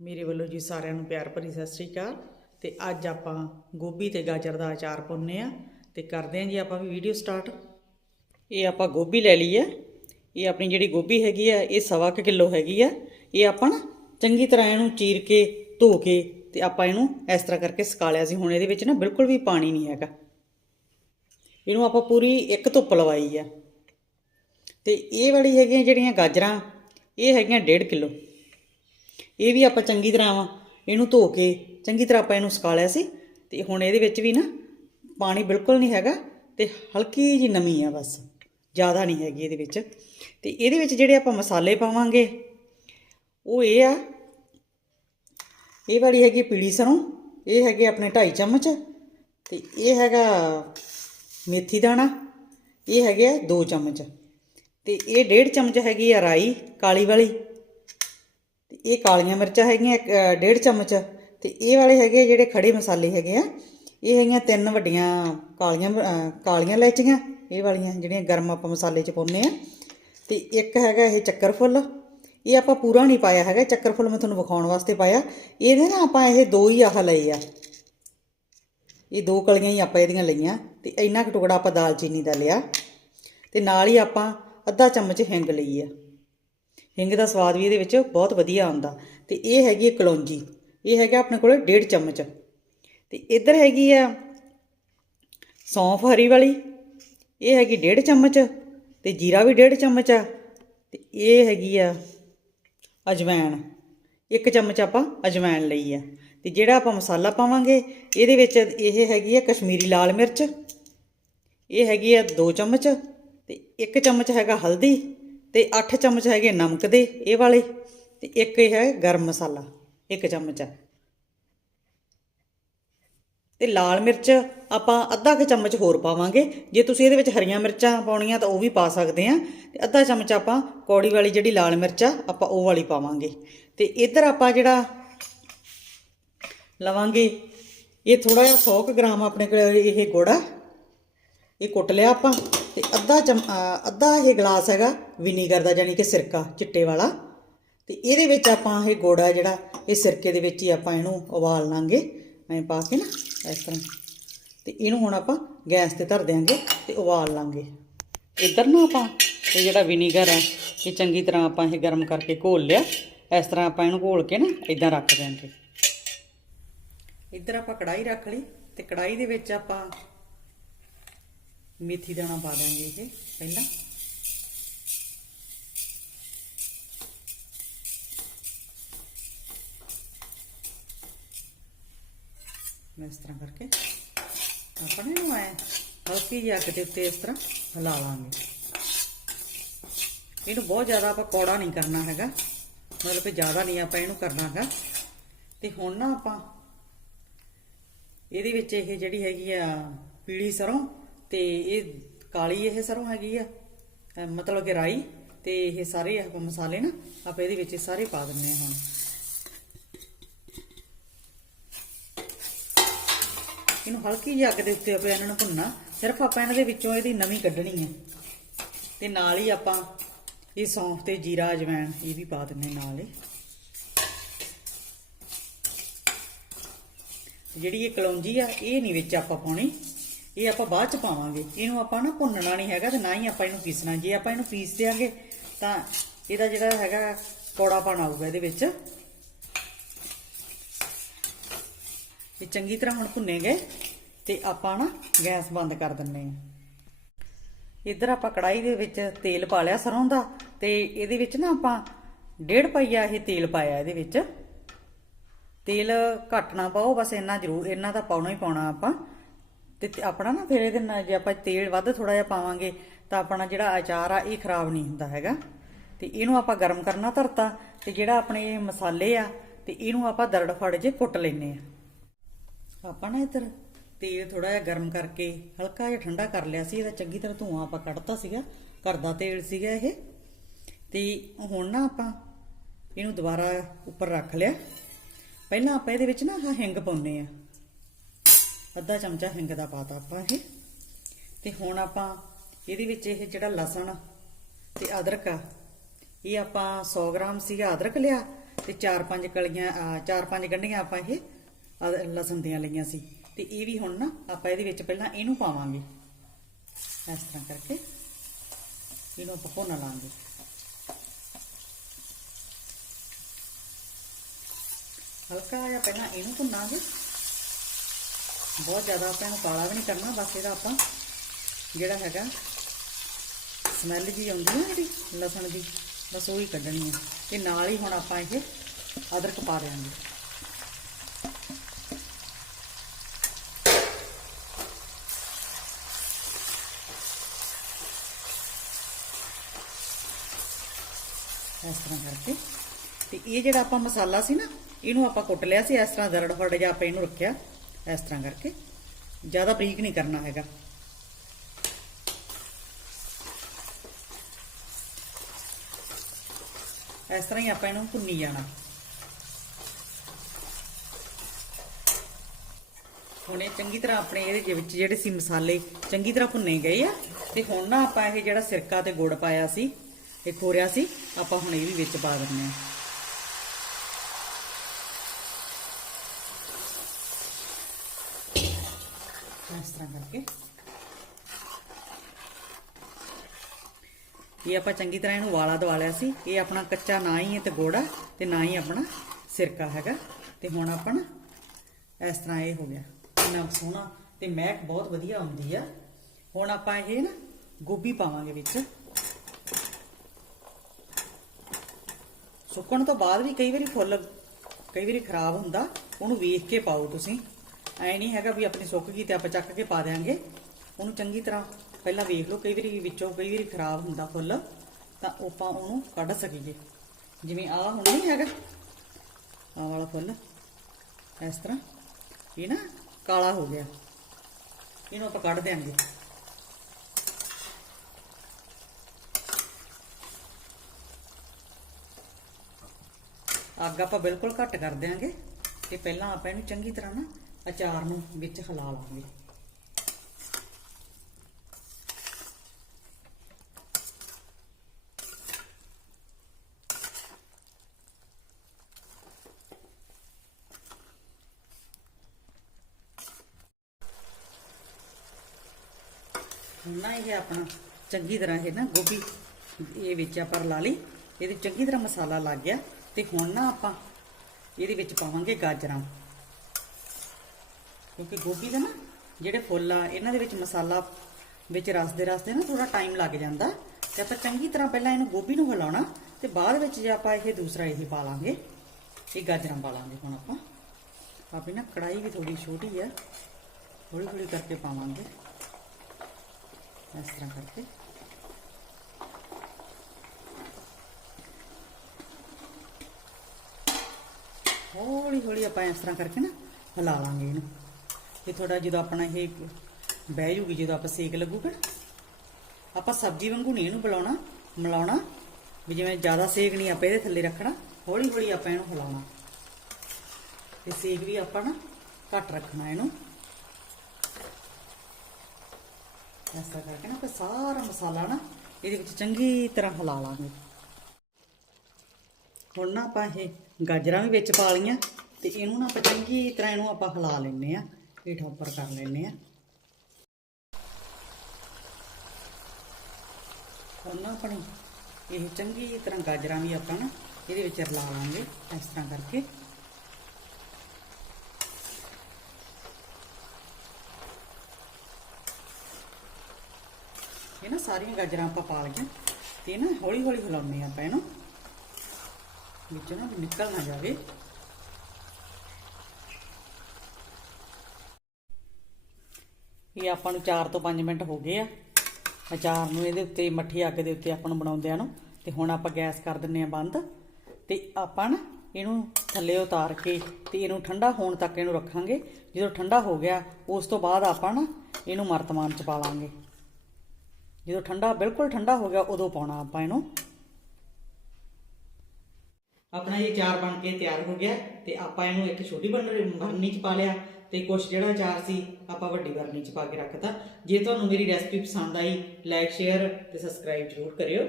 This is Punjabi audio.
ਮੇਰੇ ਵੱਲੋਂ ਜੀ ਸਾਰਿਆਂ ਨੂੰ ਪਿਆਰ ਭਰੀ ਸਤਿ ਸ੍ਰੀ ਅਕਾਲ। ਤੇ ਅੱਜ ਆਪਾਂ ਗੋਭੀ ਤੇ ਗਾਜਰ ਦਾ ਅਚਾਰ ਪਾਉਂਦੇ ਆ ਤੇ ਕਰਦੇ ਆਂ ਜੀ ਆਪਾਂ ਵੀ ਵੀਡੀਓ ਸਟਾਰਟ। ਇਹ ਆਪਾਂ ਗੋਭੀ ਲੈ ਲਈ ਹੈ। ਇਹ ਆਪਣੀ ਜਿਹੜੀ ਗੋਭੀ ਹੈਗੀ ਆ ਇਹ ਸਵਾ ਕੁ ਕਿਲੋ ਹੈਗੀ ਆ ਇਹ ਆਪਾਂ ਨਾ ਚੰਗੀ ਤਰ੍ਹਾਂ ਇਹਨੂੰ ਚੀਰ ਕੇ, ਧੋ ਕੇ ਤੇ ਆਪਾਂ ਇਹਨੂੰ ਇਸ ਤਰ੍ਹਾਂ ਕਰਕੇ ਸੁਕਾ ਲਿਆ ਸੀ। ਹੁਣ ਇਹਦੇ ਵਿੱਚ ਨਾ ਬਿਲਕੁਲ ਵੀ ਪਾਣੀ ਨਹੀਂ ਹੈਗਾ। ਇਹਨੂੰ ਆਪਾਂ ਪੂਰੀ ਇੱਕ ਧੁੱਪ ਲਵਾਈ ਆ ਤੇ ਇਹ ਵਾਲੀ ਹੈਗੀਆਂ ਜਿਹੜੀਆਂ ਗਾਜਰਾਂ, ਇਹ ਹੈਗੀਆਂ 1.5 ਕਿਲੋ। ਇਹ ਵੀ ਆਪਾਂ ਚੰਗੀ ਤਰ੍ਹਾਂ ਵਾ, ਇਹਨੂੰ ਧੋ ਕੇ ਚੰਗੀ ਤਰ੍ਹਾਂ ਆਪਾਂ ਇਹਨੂੰ ਸੁਕਾ ਲਿਆ ਸੀ। ਤੇ ਹੁਣ ਇਹਦੇ ਵਿੱਚ ਵੀ ਨਾ ਪਾਣੀ ਬਿਲਕੁਲ ਨਹੀਂ ਹੈਗਾ ਤੇ ਹਲਕੀ ਜੀ ਨਮੀ ਆ ਬਸ, ਜ਼ਿਆਦਾ ਨਹੀਂ ਹੈਗੀ ਇਹਦੇ ਵਿੱਚ। ਤੇ ਇਹਦੇ ਵਿੱਚ ਜਿਹੜੇ ਆਪਾਂ ਮਸਾਲੇ ਪਾਵਾਂਗੇ, ਉਹ ਇਹ ਆ, ਇਹ ਵਾਲੀ ਹੈਗੀ ਪੀਲੀ ਸਰੋਂ, ਇਹ ਹੈਗੇ ਆਪਣੇ 2.5 ਚਮਚ, ਤੇ ਇਹ ਹੈਗਾ ਮੇਥੀ ਦਾਣਾ, ਇਹ ਹੈਗੇ ਆ 2 ਚਮਚ। ਤੇ ਇਹ 1.5 ਚਮਚ ਹੈਗੀ ਆ ਰਾਈ, ਕਾਲੀ ਵਾਲੀ। ਇਹ ਕਾਲੀਆਂ ਮਿਰਚਾਂ ਹੈਗੀਆਂ ਇੱਕ, ਡੇਢ ਚਮਚ ਤੇ ਇਹ ਵਾਲੇ ਹੈਗੇ ਜਿਹੜੇ ਖੜੇ ਮਸਾਲੇ ਹੈਗੇ ਆ ਇਹ ਹੈਗੀਆਂ ਤਿੰਨ ਵੱਡੀਆਂ ਕਾਲੀਆਂ ਅ, ਕਾਲੀਆਂ ਇਲਾਇਚੀਆਂ ਇਹ ਵਾਲੀਆਂ ਜਿਹੜੀਆਂ ਗਰਮ ਆਪਾਂ ਮਸਾਲੇ ਚ ਪਾਉਂਦੇ ਆ ਤੇ ਇੱਕ ਹੈਗਾ ਇਹ ਚੱਕਰ ਫੁੱਲ ਇਹ ਆਪਾਂ ਪੂਰਾ ਨਹੀਂ ਪਾਇਆ ਹੈਗਾ ਚੱਕਰ ਫੁੱਲ ਮੈਂ ਤੁਹਾਨੂੰ ਵਿਖਾਉਣ ਵਾਸਤੇ ਪਾਇਆ ਇਹਦੇ ਨਾ ਆਪਾਂ ਇਹ ਦੋ ਹੀ ਆਹ ਲਏ ਆ ਇਹ ਦੋ ਕਲੀਆਂ ਹੀ ਆਪਾਂ ਇਹਦੀਆਂ ਲਈਆਂ ਤੇ ਇੰਨਾ ਕੁ ਟੁਕੜਾ ਆਪਾਂ ਦਾਲਚੀਨੀ ਦਾ ਲਿਆ ਤੇ ਨਾਲ ਹੀ ਆਪਾਂ ਅੱਧਾ ਚਮਚ ਹਿੰਗ ਲਈ ਆ। ਹਿੰਗ ਦਾ ਸਵਾਦ ਵੀ ਇਹਦੇ ਵਿੱਚ ਬਹੁਤ ਵਧੀਆ ਆਉਂਦਾ। ਤੇ ਇਹ ਹੈਗੀ ਹੈ ਕਲੌਂਜੀ। ਇਹ ਹੈਗਾ ਆਪਣੇ ਕੋਲ ਡੇਢ ਚਮਚ। ਤੇ ਇੱਧਰ ਹੈਗੀ ਆ ਸੌਂਫ ਹਰੀ ਵਾਲੀ। ਇਹ ਹੈਗੀ ਡੇਢ ਚਮਚ ਤੇ ਜੀਰਾ ਵੀ ਡੇਢ ਚਮਚ ਆ। ਤੇ ਇਹ ਹੈਗੀ ਆ ਅਜਵਾਇਣ ਇੱਕ ਚਮਚ ਆਪਾਂ ਅਜਵਾਇਣ ਲਈ ਆ। ਤੇ ਜਿਹੜਾ ਆਪਾਂ ਮਸਾਲਾ ਪਾਵਾਂਗੇ, ਇਹਦੇ ਵਿੱਚ ਇਹ ਹੈਗੀ ਆ ਕਸ਼ਮੀਰੀ ਲਾਲ ਮਿਰਚ। ਇਹ ਹੈਗੀ ਆ 2 ਚਮਚ। ਤੇ 1 ਚਮਚ ਹੈਗਾ ਹਲਦੀ। ਤੇ 8 ਚਮਚ ਹੈਗੇ ਨਮਕ ਦੇ, ਇਹ ਵਾਲੇ ਤੇ ਇੱਕ ਇਹ ਹੈ ਗਰਮ ਮਸਾਲਾ, ਇੱਕ ਚਮਚ। ਹੈ ਤੇ ਲਾਲ ਮਿਰਚ ਆਪਾਂ ਅੱਧਾ ਕੁ ਚਮਚ ਹੋਰ ਪਾਵਾਂਗੇ, ਜੇ ਤੁਸੀਂ ਇਹਦੇ ਵਿੱਚ ਹਰੀਆਂ ਮਿਰਚਾਂ ਪਾਉਣੀਆਂ ਤਾਂ ਉਹ ਵੀ ਪਾ ਸਕਦੇ ਆ। ਤੇ ਅੱਧਾ ਚਮਚ ਆਪਾਂ ਕੌੜੀ ਵਾਲੀ ਜਿਹੜੀ ਲਾਲ ਮਿਰਚ ਆ, ਆਪਾਂ ਉਹ ਵਾਲੀ ਪਾਵਾਂਗੇ। ਤੇ ਇੱਧਰ ਆਪਾਂ ਜਿਹੜਾ ਲਵਾਂਗੇ, ਇਹ ਥੋੜਾ ਜਿਹਾ 100 ਕੁ ਗ੍ਰਾਮ ਆਪਣੇ ਕੋਲ ਇਹ ਗੁੜ ਇਹ ਕੁੱਟ ਲਿਆ ਆਪਾਂ। ਅੱਧਾ ਚਮ ਅੱਧਾ ਇਹ ਗਲਾਸ ਹੈਗਾ ਵਿਨੀਗਰ ਦਾ ਯਾਨੀ ਕਿ ਸਿਰਕਾ, ਚਿੱਟੇ ਵਾਲਾ। ਤੇ ਇਹਦੇ ਵਿੱਚ ਆਪਾਂ ਇਹ ਗੋੜਾ ਜਿਹੜਾ, ਇਹ ਸਿਰਕੇ ਦੇ ਵਿੱਚ ਹੀ ਆਪਾਂ ਇਹਨੂੰ ਉਬਾਲ ਲਾਂਗੇ। ਐਂ ਪਾ ਕੇ ਨਾ, ਇਸ ਤਰ੍ਹਾਂ। ਤੇ ਇਹਨੂੰ ਹੁਣ ਆਪਾਂ ਗੈਸ ਤੇ ਧਰ ਦਿਆਂਗੇ ਤੇ ਉਬਾਲ ਲਾਂਗੇ। ਇੱਧਰ ਨਾ ਆਪਾਂ ਇਹ ਜਿਹੜਾ ਵਿਨੀਗਰ ਹੈ, ਇਹ ਚੰਗੀ ਤਰ੍ਹਾਂ ਆਪਾਂ ਇਹ ਗਰਮ ਕਰਕੇ ਘੋਲ ਲਿਆ। ਇਸ ਤਰ੍ਹਾਂ ਆਪਾਂ ਇਹਨੂੰ ਘੋਲ ਕੇ ਨਾ, ਇਦਾਂ ਰੱਖ ਦਿਆਂਗੇ। ਇੱਧਰ ਆਪਾਂ ਕੜਾਈ ਰੱਖ ਲਈ ਤੇ ਕੜਾਈ ਦੇ ਵਿੱਚ ਆਪਾਂ ਮੇਥੀ ਦਾਣਾ ਪਾ ਦਾਂਗੇ ਇਹ ਪਹਿਲਾਂ। ਮੈਂ ਇਸ ਤਰ੍ਹਾਂ ਕਰਕੇ ਆਪਣੇ ਨੂੰ ਆਏ ਹਲਕੀ ਜਿਹੀ ਅੱਗ ਦੇ ਉੱਤੇ ਇਸ ਤਰ੍ਹਾਂ ਹਿਲਾ ਲਾਂਗੇ। ਇਹਨੂੰ ਬਹੁਤ ਜ਼ਿਆਦਾ ਆਪਾਂ ਕੌੜਾ ਨਹੀਂ ਕਰਨਾ ਹੈਗਾ, ਮਤਲਬ ਕਿ ਜ਼ਿਆਦਾ ਨਹੀਂ ਆਪਾਂ ਇਹਨੂੰ ਕਰਨਾ ਹੈਗਾ। ਤੇ ਹੁਣ ਨਾ ਆਪਾਂ ਇਹਦੇ ਵਿੱਚ ਇਹ ਜਿਹੜੀ ਹੈਗੀ ਆ ਪੀਲੀ ਸਰੋਂ ਤੇ ਇਹ ਕਾਲੀ ਇਹ ਸਰੋਂ ਹੈਗੀ ਆ। ਮਤਲਬ ਕਿ ਰਾਈ ਤੇ ਇਹ ਸਾਰੇ ਆਪਾਂ ਮਸਾਲੇ ਨਾ ਆਪਾਂ ਇਹਦੇ ਵਿੱਚ ਸਾਰੇ ਪਾ ਦਿੰਨੇ ਆ ਹੁਣ। ਇਹਨੂੰ ਹਲਕੀ ਜਿਹੀ ਅੱਗ ਦੇ ਉੱਤੇ ਆਪਾਂ ਇਹਨਾਂ ਨੂੰ ਭੁੰਨਣਾ। ਸਿਰਫ ਆਪਾਂ ਇਹਨਾਂ ਦੇ ਵਿੱਚੋਂ ਇਹਦੀ ਨਵੀਂ ਕੱਢਣੀ ਹੈ। ਤੇ ਨਾਲ ਹੀ ਆਪਾਂ ਇਹ ਸੌਂਫ ਤੇ ਜੀਰਾ ਅਜਵਾਇਣ ਇਹ ਵੀ ਪਾ ਦਿੰਨੇ ਨਾਲ ਹੀ। ਜਿਹੜੀ ਇਹ ਕਲੌਂਜੀ ਆ, ਇਹ ਨਹੀਂ ਵਿੱਚ ਆਪਾਂ ਪਾਉਣੀ। ਇਹ ਆਪਾਂ ਬਾਅਦ ਚ ਪਾਵਾਂਗੇ। ਇਹਨੂੰ ਆਪਾਂ ਨਾ ਭੁੰਨਣਾ ਨਹੀਂ ਹੈਗਾ ਤੇ ਨਾ ਹੀ ਆਪਾਂ ਇਹਨੂੰ ਪੀਸਣਾ। ਜੇ ਆਪਾਂ ਇਹਨੂੰ ਪੀਸ ਦਿਆਂਗੇ, ਤਾਂ ਇਹਦਾ ਜਿਹੜਾ ਹੈਗਾ ਕੌੜਾਪਣ ਆਊਗਾ ਇਹਦੇ ਵਿੱਚ। ਇਹ ਚੰਗੀ ਤਰ੍ਹਾਂ ਹੁਣ ਭੁੰਨੇ ਗਏ ਤੇ ਆਪਾਂ ਨਾ ਗੈਸ ਬੰਦ ਕਰ ਦਿੰਨੇ ਆ। ਇੱਧਰ ਆਪਾਂ ਕੜਾਈ ਦੇ ਵਿੱਚ ਤੇਲ ਪਾ ਲਿਆ ਸਰੋਂ ਦਾ ਤੇ ਇਹਦੇ ਵਿੱਚ ਨਾ ਆਪਾਂ ਡੇਢ ਪਈਆ ਇਹ ਤੇਲ ਪਾਇਆ ਇਹਦੇ ਵਿੱਚ। ਤੇਲ ਘੱਟ ਨਾ ਪਾਓ, ਬਸ ਇੰਨਾ ਜ਼ਰੂਰ, ਇੰਨਾ ਤਾਂ ਪਾਉਣਾ ਹੀ ਪਾਉਣਾ ਆਪਾਂ। ਤੇ ਆਪਣਾ ਨਾ ਫਿਰ ਇਹਦੇ ਨਾਲ ਜੇ ਆਪਾਂ ਤੇਲ ਵੱਧ ਥੋੜਾ ਜਿਹਾ ਪਾਵਾਂਗੇ ਤਾਂ ਆਪਣਾ ਜਿਹੜਾ ਅਚਾਰ ਆ, ਇਹ ਖਰਾਬ ਨਹੀਂ ਹੁੰਦਾ ਹੈਗਾ। ਤੇ ਇਹਨੂੰ ਆਪਾਂ ਗਰਮ ਕਰਨਾ ਧਰਤਾ ਤੇ ਜਿਹੜਾ ਆਪਣੇ ਮਸਾਲੇ ਆ, ਤੇ ਇਹਨੂੰ ਆਪਾਂ ਦਰੜ ਫੜ ਜੇ ਕੁੱਟ ਲੈਨੇ ਆ। ਆਪਾਂ ਨਾ ਇੱਧਰ ਤੇਲ ਥੋੜਾ ਜਿਹਾ ਗਰਮ ਕਰਕੇ ਹਲਕਾ ਜਿਹਾ ਠੰਡਾ ਕਰ ਲਿਆ ਸੀ, ਇਹਦਾ ਚੰਗੀ ਤਰ੍ਹਾਂ ਧੂਆਂ ਆਪਾਂ ਕੱਢਤਾ ਸੀਗਾ, ਘਰ ਦਾ ਤੇਲ ਸੀਗਾ ਇਹ। ਤੇ ਹੁਣ ਨਾ ਆਪਾਂ ਇਹਨੂੰ ਦੁਬਾਰਾ ਉੱਪਰ ਰੱਖ ਲਿਆ। ਪਹਿਲਾਂ ਆਪਾਂ ਇਹਦੇ ਵਿੱਚ ਨਾ ਹਿੰਗ ਪਾਉਨੇ ਆ। ਅੱਧਾ ਚਮਚਾ ਹਿੰਗ ਦਾ ਪਾਤਾ ਆਪਾਂ ਇਹ। ਤੇ ਹੁਣ ਆਪਾਂ ਇਹਦੇ ਵਿੱਚ ਇਹ ਜਿਹੜਾ ਲਸਣ ਤੇ ਅਦਰਕ ਆ, ਇਹ ਆਪਾਂ 100 ਗ੍ਰਾਮ ਸੀਗਾ ਅਦਰਕ ਲਿਆ ਤੇ ਚਾਰ ਪੰਜ ਕਲੀਆਂ, ਅਹ ਚਾਰ ਪੰਜ ਗੰਢੀਆਂ ਆਪਾਂ ਇਹ ਅਦ- ਲਸਣ ਦੀਆਂ ਲਈਆਂ ਸੀ। ਤੇ ਇਹ ਵੀ ਹੁਣ ਨਾ ਆਪਾਂ ਇਹਦੇ ਵਿੱਚ ਪਹਿਲਾਂ ਇਹਨੂੰ ਪਾਵਾਂਗੇ। ਇਸ ਤਰ੍ਹਾਂ ਕਰਕੇ ਇਹਨੂੰ ਆਪਾਂ ਭੁੰਨ ਲਾਂਗੇ। ਹਲਕਾ ਜਿਹਾ ਪਹਿਲਾਂ ਇਹਨੂੰ ਭੁੰਨਾਂਗੇ। ਬਹੁਤ ਜ਼ਿਆਦਾ ਆਪਾਂ ਇਹਨੂੰ ਕਾਲਾ ਵੀ ਨਹੀਂ ਕਰਨਾ, ਬਸ ਇਹਦਾ ਆਪਾਂ ਜਿਹੜਾ ਹੈਗਾ ਸਮੈਲ ਜੀ ਆਉਂਦੀ ਹੈ ਜਿਹੜੀ ਲਸਣ ਦੀ, ਬਸ ਉਹ ਹੀ ਕੱਢਣੀ ਹੈ ਤੇ ਨਾਲ ਹੀ ਹੁਣ ਆਪਾਂ ਇਹ ਅਦਰਕ ਪਾ ਦਿਆਂਗੇ। ਇਸ ਤਰ੍ਹਾਂ ਕਰਕੇ। ਤੇ ਇਹ ਜਿਹੜਾ ਆਪਾਂ ਮਸਾਲਾ ਸੀ ਨਾ, ਇਹਨੂੰ ਆਪਾਂ ਕੁੱਟ ਲਿਆ ਸੀ, ਇਸ ਤਰ੍ਹਾਂ ਦਰੜ ਫੜ ਜਾ ਆਪਾਂ ਇਹਨੂੰ ਰੱਖਿਆ। ਇਸ ਤਰ੍ਹਾਂ ਕਰਕੇ। ਜ਼ਿਆਦਾ ਬਰੀਕ ਨਹੀਂ ਕਰਨਾ ਹੈਗਾ। ਇਸ ਤਰ੍ਹਾਂ ਹੀ ਆਪਾਂ ਇਹਨੂੰ ਭੁੰਨੀ ਜਾਣਾ। ਹੁਣ ਇਹ ਚੰਗੀ ਤਰ੍ਹਾਂ ਆਪਣੇ ਇਹਦੇ ਦੇ ਵਿੱਚ ਜਿਹੜੇ ਸੀ ਮਸਾਲੇ ਚੰਗੀ ਤਰ੍ਹਾਂ ਭੁੰਨੇ ਗਏ ਆ। ਤੇ ਹੁਣ ਨਾ ਆਪਾਂ ਇਹ ਜਿਹੜਾ ਸਿਰਕਾ ਤੇ ਗੁੜ ਪਾਇਆ ਸੀ, ਇਹ ਖੋਰਿਆ ਸੀ, ਆਪਾਂ ਹੁਣ ਇਹ ਵੀ ਵਿੱਚ ਪਾ ਦਿੰਦੇ ਆ। ਇਸ ਤਰ੍ਹਾਂ ਕਰਕੇ ਇਹ ਆਪਾਂ ਚੰਗੀ ਤਰ੍ਹਾਂ ਇਹਨੂੰ ਵਾਲਾ ਦਵਾ ਲਿਆ ਸੀ। ਇਹ ਆਪਣਾ ਕੱਚਾ ਨਾ ਹੀ ਹੈ ਤੇ ਗੋੜਾ ਤੇ ਨਾ ਹੀ ਆਪਣਾ ਸਿਰਕਾ ਹੈਗਾ। ਤੇ ਹੁਣ ਆਪਾਂ ਇਸ ਤਰ੍ਹਾਂ ਇਹ ਹੋ ਗਿਆ। ਇੰਨਾ ਸੋਹਣਾ ਤੇ ਮਹਿਕ ਬਹੁਤ ਵਧੀਆ ਹੁੰਦੀ ਆ। ਹੁਣ ਆਪਾਂ ਇਹ ਨਾ ਗੋਭੀ ਪਾਵਾਂਗੇ ਵਿੱਚ। ਸੁੱਕਣ ਤੋਂ ਬਾਅਦ ਵੀ ਕਈ ਵਾਰੀ ਫੁੱਲ, ਕਈ ਵਾਰੀ ਖਰਾਬ ਹੁੰਦਾ, ਉਹਨੂੰ ਵੇਖ ਕੇ ਪਾਓ ਤੁਸੀਂ। ਐ ਨਹੀਂ ਹੈਗਾ ਵੀ ਆਪਣੀ ਸੁੱਕ ਗਈ ਤੇ ਆਪਾਂ ਚੱਕ ਕੇ ਪਾ ਦੇਾਂਗੇ ਉਹਨੂੰ ਚੰਗੀ ਤਰ੍ਹਾਂ ਪਹਿਲਾਂ ਵੇਖ ਲਓ, ਕਈ ਵਾਰੀ ਵਿੱਚੋਂ ਕਈ ਵਾਰੀ ਖਰਾਬ ਹੁੰਦਾ ਫੁੱਲ, ਤਾਂ ਆਪਾਂ ਉਹਨੂੰ ਕੱਢ ਸਕੀਏ। ਜਿਵੇਂ ਆਹ ਹੁਣ ਨਹੀਂ ਹੈਗਾ, ਆਹ ਵਾਲਾ ਫੁੱਲ, ਇਸ ਤਰ੍ਹਾਂ, ਇਹ ਨਾ ਕਾਲਾ ਹੋ ਗਿਆ। ਇਹਨੂੰ ਆਪਾਂ ਕੱਢ ਦਿਆਂਗੇ। ਅੱਗ ਆਪਾਂ ਬਿਲਕੁਲ ਘੱਟ ਕਰ ਦਿਆਂਗੇ, ਤੇ ਪਹਿਲਾਂ ਆਪਾਂ ਇਹਨੂੰ ਚੰਗੀ ਤਰ੍ਹਾਂ ਨਾ ਅਚਾਰ ਨੂੰ ਵਿੱਚ ਹਿਲਾ ਲਾਂਗੇ ਹੁਣ ਨਾ ਇਹ ਆਪਣਾ ਚੰਗੀ ਤਰ੍ਹਾਂ ਇਹ ਨਾ ਗੋਭੀ ਇਹ ਵਿੱਚ ਆਪਾਂ ਲਾ ਲਈ। ਇਹਦੇ ਚੰਗੀ ਤਰ੍ਹਾਂ ਮਸਾਲਾ ਲੱਗ ਗਿਆ ਤੇ ਹੁਣ ਨਾ ਆਪਾਂ ਇਹਦੇ ਵਿੱਚ ਪਾਵਾਂਗੇ ਗਾਜਰਾਂ। ਕਿਉਂਕਿ ਗੋਭੀ ਦਾ ਨਾ ਜਿਹੜੇ ਫੁੱਲ ਆ, ਇਹਨਾਂ ਦੇ ਵਿੱਚ ਮਸਾਲਾ ਵਿੱਚ ਰਸਦੇ ਰਸਦੇ ਨਾ ਥੋੜਾ ਟਾਈਮ ਲੱਗ ਜਾਂਦਾ। ਤੇ ਆਪਾਂ ਚੰਗੀ ਤਰ੍ਹਾਂ ਪਹਿਲਾਂ ਇਹਨੂੰ ਗੋਭੀ ਨੂੰ ਹਿਲਾਉਣਾ ਤੇ ਬਾਅਦ ਵਿੱਚ ਜੇ ਆਪਾਂ ਇਹ ਦੂਸਰਾ ਇਹ ਪਾ ਲਾਂਗੇ, ਇਹ ਗਾਜਰਾਂ ਪਾ ਲਾਂਗੇ ਹੁਣ ਆਪਾਂ। ਆਪੀ ਨਾ ਕੜਾਈ ਵੀ ਥੋੜੀ ਛੋਟੀ ਆ, ਹੌਲੀ ਹੌਲੀ ਕਰਕੇ ਪਾਵਾਂਗੇ। ਇਸ ਤਰ੍ਹਾਂ ਕਰਕੇ। ਹੌਲੀ ਹੌਲੀ ਆਪਾਂ ਇਸ ਤਰ੍ਹਾਂ ਕਰਕੇ ਨਾ ਹਿਲਾ ਲਾਂਗੇ ਇਹਨੂੰ। ਇਹ ਥੋੜਾ ਜਦੋਂ ਆਪਣਾ ਇਹ ਬਹਿ ਜੂਗੀ, ਜਦੋਂ ਆਪਾਂ ਸੇਕ ਲੱਗੂਗਾ ਆਪਾਂ ਸਬਜ਼ੀ ਵਾਂਗੂ ਨਹੀਂ ਇਹਨੂੰ ਬੁਲਾਉਣਾ, ਮਿਲਾਉਣਾ, ਵੀ ਜਿਵੇਂ ਜ਼ਿਆਦਾ ਸੇਕ ਨਹੀਂ ਆਪਾਂ ਇਹਦੇ ਥੱਲੇ ਰੱਖਣਾ ਹੌਲੀ ਹੌਲੀ ਆਪਾਂ ਇਹਨੂੰ ਹਿਲਾਉਣਾ। ਤੇ ਸੇਕ ਵੀ ਆਪਾਂ ਨਾ ਘੱਟ ਰੱਖਣਾ ਇਹਨੂੰ। ਐਸਾ ਕਰਕੇ ਨਾ ਆਪਾਂ ਸਾਰਾ ਮਸਾਲਾ ਨਾ ਇਹਦੇ ਵਿੱਚ ਚੰਗੀ ਤਰ੍ਹਾਂ ਹਿਲਾ ਲਾਂਗੇ। ਹੁਣ ਨਾ ਆਪਾਂ ਇਹ ਗਾਜਰਾਂ ਵੀ ਵਿੱਚ ਪਾ ਲਈਆਂ, ਤੇ ਇਹਨੂੰ ਨਾ ਆਪਾਂ ਚੰਗੀ ਤਰ੍ਹਾਂ ਇਹਨੂੰ ਆਪਾਂ ਹਿਲਾ ਲੈਨੇ ਆ ਹੇਠਾਂ ਉੱਪਰ ਕਰ ਲੈਨੇ ਆ ਹੁਣ ਨਾ ਆਪਣੀ ਇਹ ਚੰਗੀ ਤਰ੍ਹਾਂ ਗਾਜਰਾਂ ਵੀ ਆਪਾਂ ਨਾ ਇਹਦੇ ਵਿੱਚ ਰਲਾ ਲਾਂਗੇ ਇਸ ਤਰ੍ਹਾਂ ਕਰਕੇ ਇਹ ਨਾ ਸਾਰੀਆਂ ਗਾਜਰਾਂ ਆਪਾਂ ਪਾ ਲਈਆਂ ਤੇ ਨਾ ਹੌਲੀ ਹੌਲੀ ਹਿਲਾਉਣੇ ਆਪਾਂ ਇਹਨੂੰ ਵਿੱਚੋਂ ਨਾ ਨਿਕਲ ਨਾ ਜਾਵੇ ਇਹ ਆਪਾਂ ਨੂੰ 4 ਤੋਂ 5 ਮਿੰਟ ਹੋ ਗਏ ਆ। ਅਚਾਰ ਨੂੰ ਇਹਦੇ ਉੱਤੇ, ਮੱਠੀ ਅੱਗ ਦੇ ਉੱਤੇ ਆਪਾਂ ਨੂੰ ਬਣਾਉਂਦਿਆਂ ਨੂੰ। ਤੇ ਹੁਣ ਆਪਾਂ ਗੈਸ ਕਰ ਦਿੰਨੇ ਆ ਬੰਦ। ਤੇ ਆਪਾਂ ਨਾ ਇਹਨੂੰ ਥੱਲੇ ਉਤਾਰ ਕੇ ਤੇ ਇਹਨੂੰ ਠੰਡਾ ਹੋਣ ਤੱਕ ਇਹਨੂੰ ਰੱਖਾਂਗੇ। ਜਦੋਂ ਠੰਡਾ ਹੋ ਗਿਆ, ਉਸ ਤੋਂ ਬਾਅਦ ਆਪਾਂ ਨਾ ਇਹਨੂੰ ਮਰਤਮਾਨ ਚ ਪਾ ਲਾਂਗੇ। ਜਦੋਂ ਠੰਡਾ, ਬਿਲਕੁਲ ਠੰਡਾ ਹੋ ਗਿਆ, ਉਦੋਂ ਪਾਉਣਾ ਆਪਾਂ ਇਹਨੂੰ। ਆਪਣਾ ਇਹ ਚਾਰ ਬਣ ਕੇ ਤਿਆਰ ਹੋ ਗਿਆ ਤੇ ਆਪਾਂ ਇਹਨੂੰ ਇੱਕ ਛੋਟੀ ਬਰਨੀ ਬਰਨੀ ਚ ਪਾ ਲਿਆ। ਤੇ ਕੁਝ ਜਿਹੜਾ ਅਚਾਰ ਸੀ ਆਪਾਂ ਵੱਡੀ ਬਰਨੀ ਚ ਪਾ ਕੇ ਰੱਖਤਾ। ਜੇ ਤੁਹਾਨੂੰ ਮੇਰੀ ਰੈਸਪੀ ਪਸੰਦ ਆਈ ਲਾਈਕ ਸ਼ੇਅਰ ਤੇ ਸਬਸਕ੍ਰਾਈਬ ਜ਼ਰੂਰ ਕਰਿਓ।